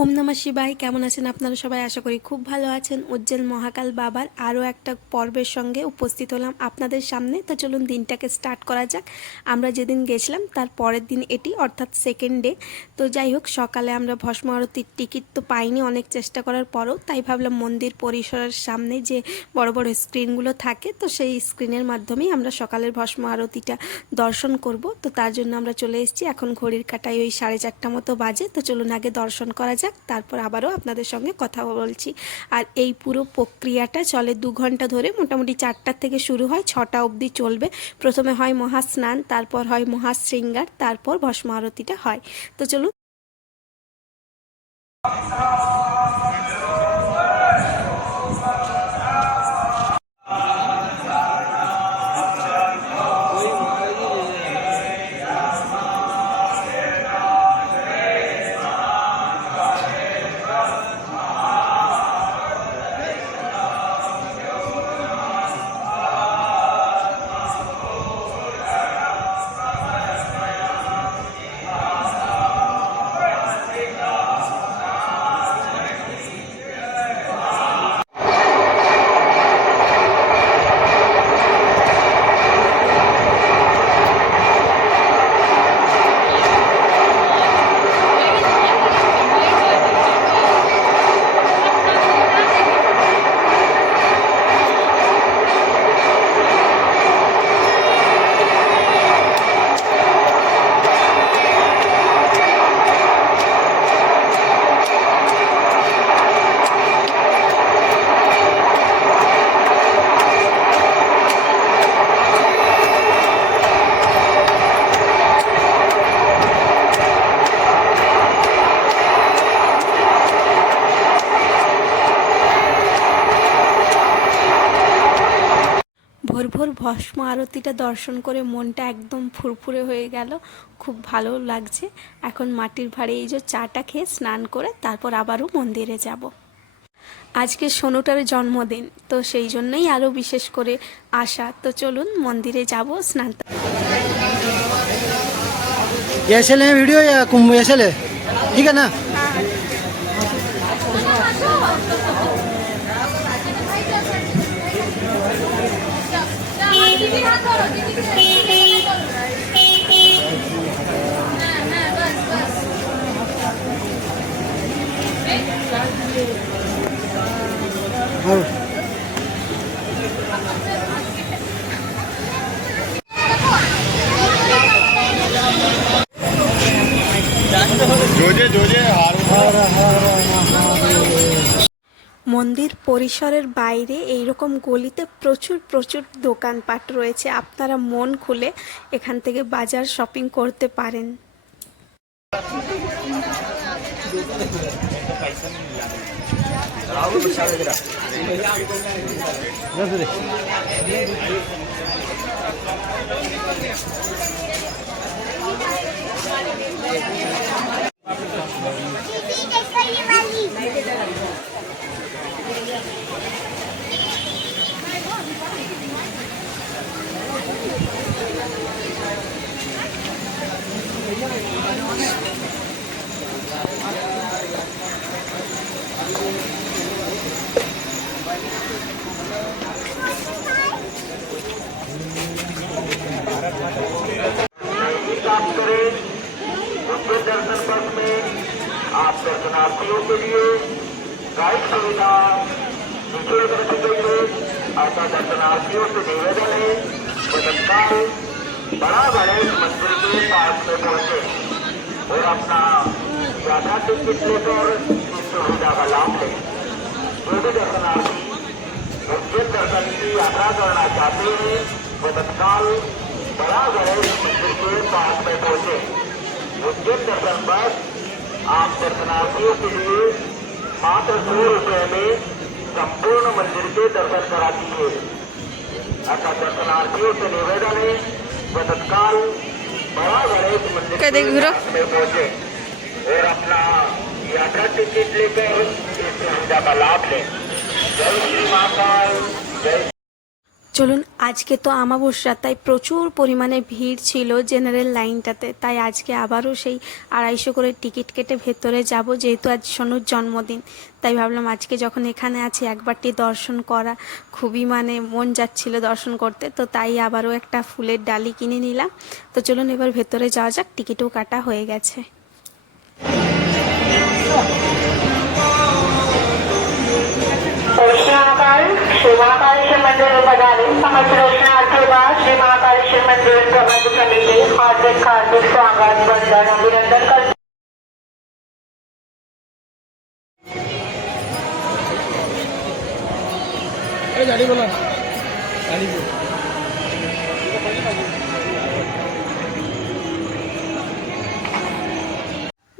ওম নমঃ শিবায়। কেমন আছেন আপনারা সবাই? আশা করি খুব ভালো আছেন। উজ্জ্বল মহাকাল বাবার আরও একটা পর্বের সঙ্গে উপস্থিত হলাম আপনাদের সামনে। তো চলুন দিনটাকে স্টার্ট করা যাক। আমরা যেদিন গেছিলাম তার পরের দিন এটি, অর্থাৎ সেকেন্ড ডে। তো যাই হোক, সকালে আমরা ভস্ম আরতির টিকিট তো পাইনি অনেক চেষ্টা করার পরও, তাই ভাবলাম মন্দির পরিসরের সামনে যে বড় বড় স্ক্রিনগুলো থাকে, তো সেই স্ক্রিনের মাধ্যমেই আমরা সকালের ভস্ম আরতিটা দর্শন করব। তো তার জন্য আমরা চলে এসেছি। এখন ঘড়ির কাঁটায় ওই 4:30 মতো বাজে। তো চলুন আগে দর্শন করা যাক, তারপর আবারও আপনাদের সঙ্গে কথা বলছি। আর এই পুরো প্রক্রিয়াটা চলে 2 ঘন্টা ধরে। মোটামুটি 4টা থেকে শুরু হয়, 6টা অবধি চলবে। প্রথমে হয় মহাস্নান, তারপর হয় মহাশৃঙ্গার, তারপর ভস্ম আরতিটা হয়। তো চলুন। ভোর ভোর ভস্ম আরতিটা দর্শন করে মনটা একদম ফুরফুরে হয়ে গেল, খুব ভালো লাগছে। এখন মাটির ভাঁড়ে এই যে চাটা খেয়ে স্নান করে তারপর আবারও মন্দিরে যাব। আজকে সোনুটার জন্মদিন, তো সেই জন্যই আরও বিশেষ করে আসা। তো চলুন মন্দিরে যাব, স্নান। ऐसे ले वीडियो या कुंभ ऐसे ले, ठीक है ना। মন্দির পরিসরের বাইরে এইরকম গলিতে প্রচুর প্রচুর দোকানপাট রয়েছে। আপনারা মন খুলে এখান থেকে বাজার শপিং করতে পারেন। दर्शन पथ में आप दर्शनार्थियों के लिए गाइड सुविधा निःशुल्क रखी गई है। अतः दर्शनार्थियों से निवेदन है तत्काल बड़ा गणेश मंदिर के पास में पहुंचे और अपना यात्रा टिकट लेकर इस सुविधा का लाभ लें। जो भी दर्शनार्थी उज्जैन दर्शन की यात्रा करना चाहते हैं वो तत्काल बड़ा गणेश मंदिर के पास में पहुंचे। उज्जैन दर्शन बस आप दर्शनार्थियों के लिए मात्र 100 रुपये में संपूर्ण मंदिर के दर्शन कराती है। अतः दर्शनार्थियों से निवेदन है वह तत्काल बड़ा गणेश मंदिर में पहुंचे और अपना यात्रा टिकट लेकर इस सुविधा का लाभ लें। जय श्री महाकाल, जय। চলুন, আজকে তো আমাবস্যা, তাই প্রচুর পরিমাণে ভিড় ছিল জেনারেল লাইনটাতে। তাই আজকে আবারও সেই 250 করে টিকিট কেটে ভেতরে যাব, যেহেতু আজ সোনুর জন্মদিন। তাই ভাবলাম আজকে যখন এখানে আছি একবারটি দর্শন করা, খুবই মানে মন যাচ্ছিল দর্শন করতে। তো তাই আবারও একটা ফুলের ডালি কিনে নিলাম। তো চলুন এবার ভেতরে যাওয়া যাক, টিকিটও কাটা হয়ে গেছে। श्री महाकालेश्वर मंदिर में पधारे समस्त दर्शनार्थियों का श्री महाकालेश्वर मंदिर प्रबंध समिति हार्दिक हार्दिक स्वागत वंदन अभिनंदन करते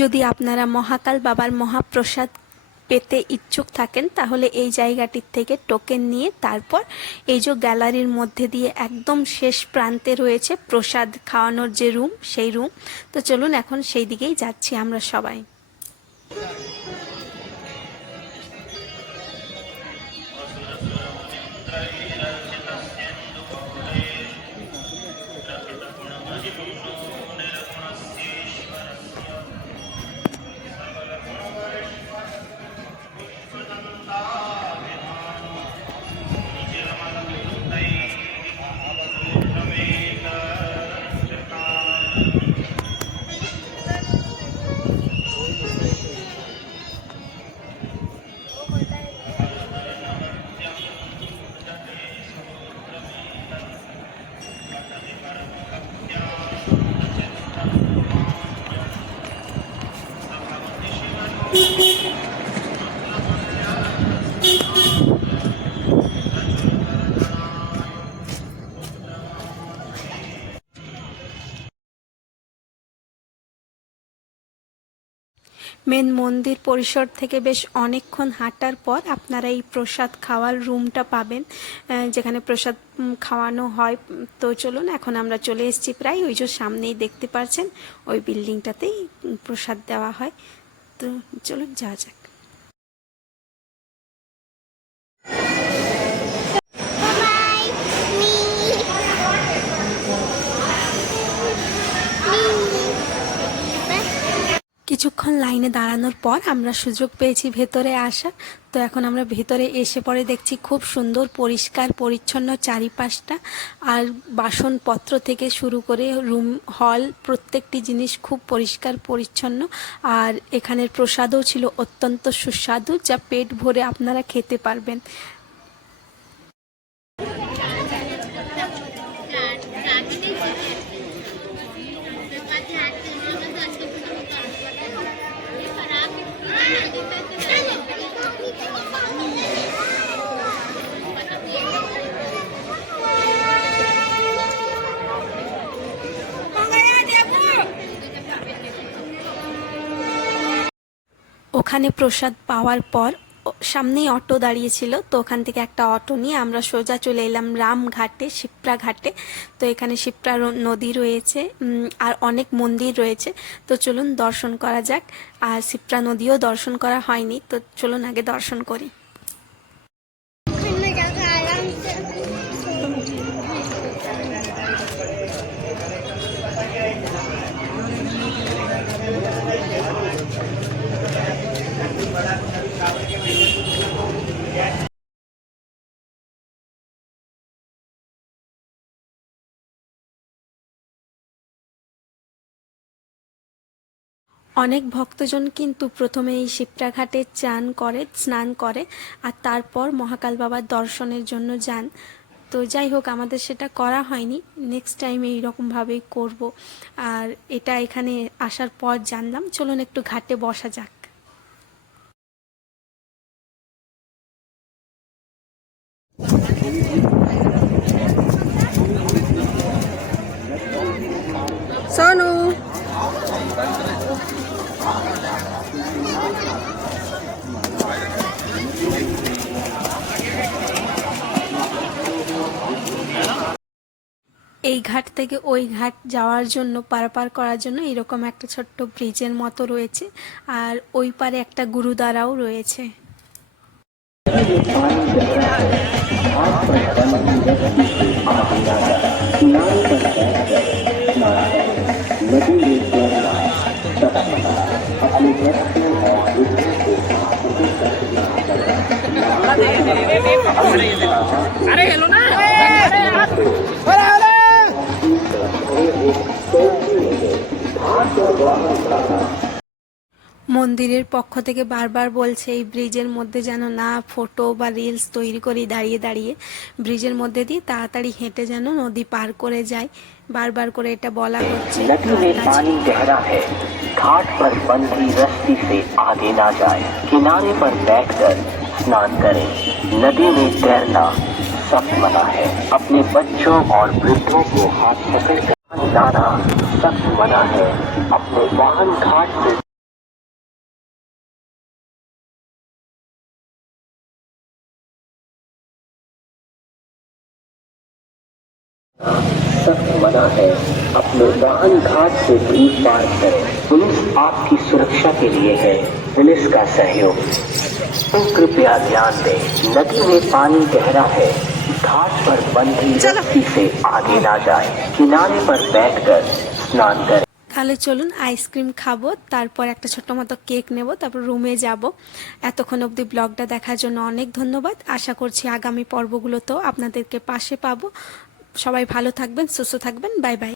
যদি আপনারা মহাকাল বাবার মহাপ্রসাদ পেতে ইচ্ছুক থাকেন, তাহলে এই জায়গাটির থেকে টোকেন নিয়ে তারপর এই যে গ্যালারির মধ্যে দিয়ে একদম শেষ প্রান্তে রয়েছে প্রসাদ খাওয়ানোর যে রুম, সেই রুম। তো চলুন এখন সেই দিকেই যাচ্ছি আমরা সবাই। মেন মন্দির পরিসর থেকে বেশ অনেকক্ষণ হাঁটার পর আপনারা এই প্রসাদ খাওয়ার রুমটা পাবেন, যেখানে প্রসাদ খাওয়ানো হয়। তো চলুন, এখন আমরা চলে এসেছি প্রায় ওই যে সামনেই দেখতে পাচ্ছেন ওই বিল্ডিংটাতেই প্রসাদ দেওয়া হয়। তো চলুন যাওয়া যাক। কিছুক্ষণ লাইনে দাঁড়ানোর পর আমরা সুযোগ পেয়েছি ভেতরে আসার। তো এখন আমরা ভেতরে এসে পরে দেখছি খুব সুন্দর পরিষ্কার পরিচ্ছন্ন চারিপাশটা, আর বাসনপত্র থেকে শুরু করে রুম হল প্রত্যেকটি জিনিস খুব পরিষ্কার পরিচ্ছন্ন। আর এখানের প্রসাদও ছিল অত্যন্ত সুস্বাদু, যা পেট ভরে আপনারা খেতে পারবেন। ওখানে প্রসাদ পাওয়ার পর সামনেই অটো দাঁড়িয়েছিল, তো ওখান থেকে একটা অটো নিয়ে আমরা সোজা চলে এলাম রামঘাটে, শিপ্রা ঘাটে। তো এখানে শিপ্রা নদী রয়েছে আর অনেক মন্দির রয়েছে। তো চলুন দর্শন করা যাক। আর শিপ্রা নদীও দর্শন করা হয়নি, তো চলুন আগে দর্শন করি। অনেক ভক্তজন কিন্তু প্রথমে এই শিপ্রা ঘাটে স্নান করে আর তারপর মহাকাল বাবার দর্শনের জন্য যান। তো যাই হোক, আমাদের সেটা করা হয়নি, নেক্সট টাইম এইরকমভাবেই করব। আর এটা এখানে আসার পর জানলাম। চলুন একটু ঘাটে বসা যাক। সোনু, এই ঘাট থেকে ওই ঘাট যাওয়ার জন্য, পারাপার করার জন্য এরকম একটা ছোট্ট ব্রিজের মতো রয়েছে, আর ওই পারে একটা গুরুদ্বারাও রয়েছে। মন্দিরের পক্ষ থেকে বারবার বলছে এই ব্রিজের মধ্যে যেন না ফটো বা রিলস তৈরি করি দাঁড়িয়ে দাঁড়িয়ে, ব্রিজের মধ্যে দিয়ে তাড়াতাড়ি হেঁটে যেন নদী পার করে যায়, বারবার করে এটা বলা হচ্ছে। नदी में पानी गहरा है, घाट पर बंधी रस्सी से आगे ना जाए, किनारे पर बैठकर स्नान करें। नदी में तैरना सख्त मना है, अपने बच्चों और वृद्धों को हाथ पकड़कर जाना सख्त मना है, अपने वाहन घाट से सख्त मना है, अपने वाहन घाट से दूर पार करें। पुलिस आपकी सुरक्षा के लिए है, पुलिस का सहयोग तो कृपया ध्यान दें। नदी में पानी गहरा है, घाट पर बंधी रस्सी से आगे ना जाए, किनारे पर बैठकर स्नान करें। তাহলে চলুন আইসক্রিম খাবো, তারপর একটা ছোট্ট মতো কেক নেব, তারপর রুমে যাব। এতক্ষণ অবধি ব্লগটা দেখার জন্য অনেক ধন্যবাদ। আশা করছি আগামী পর্বগুলোতেও আপনাদেরকে পাশে পাবো। সবাই ভালো থাকবেন, সুস্থ থাকবেন, বাই বাই।